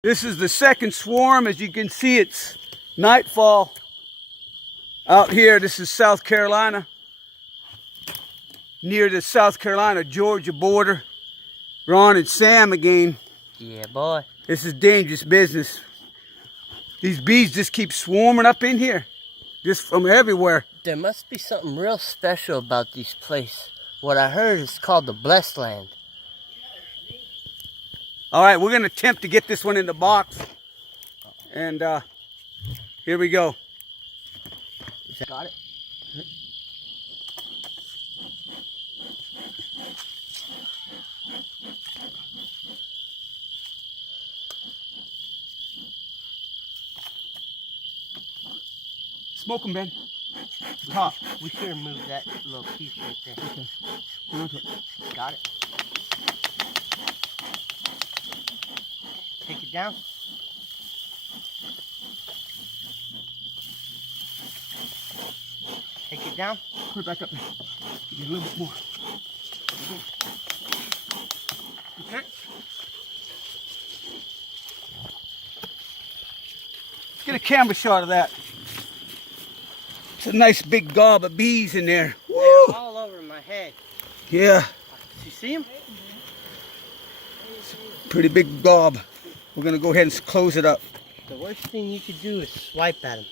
This is the second swarm. As you can see, it's nightfall out here. This is South Carolina, near the South Carolina-Georgia border. Ron and Sam again. Yeah, boy. This is dangerous business. These bees just keep swarming up in here, just from everywhere. There must be something real special about this place. What I heard is called the Blessed Land. All right, we're going to attempt to get this one in the box. And here we go. Got it? Smoke them, Ben. Top. We should have moved that little piece right there. Okay. Got it. Take it down. Take it down. Put it back up there. Get a little bit more. Okay. Let's get a camera shot of that. It's a nice big gob of bees in there. Woo! They're all over my head. Yeah. You see them? Pretty big gob. We're gonna go ahead and close it up. The worst thing you could do is swipe at them.